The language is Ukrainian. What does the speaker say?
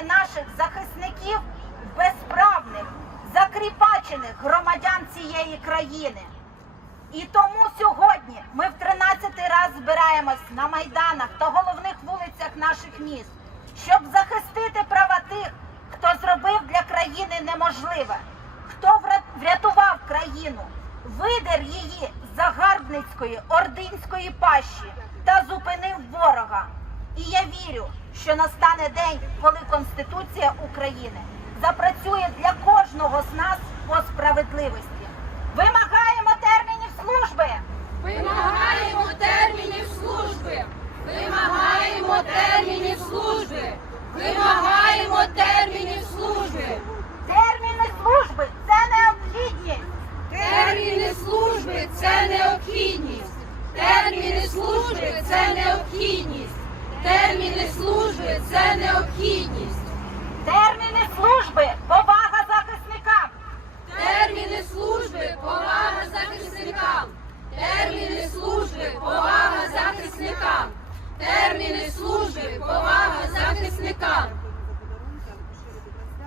обрали наших захисників безправних, закріпачених громадян цієї країни. І тому сьогодні ми в 13 раз збираємось на майданах та головних вулицях наших міст, щоб захистити права тих, хто зробив для країни неможливе, хто врятував країну, видер її загарбницької ординської пащі та зупинив ворога. І я вірю, що настане день, коли Конституція України запрацює для кожного з нас по справедливості. Вимагаємо термінів служби. Вимагаємо термінів служби. Вимагаємо термінів служби. Вимагаємо термінів служби. Терміни служби це необхідність. Терміни служби це необхідність. Терміни служби це необхідність. Це необхідність.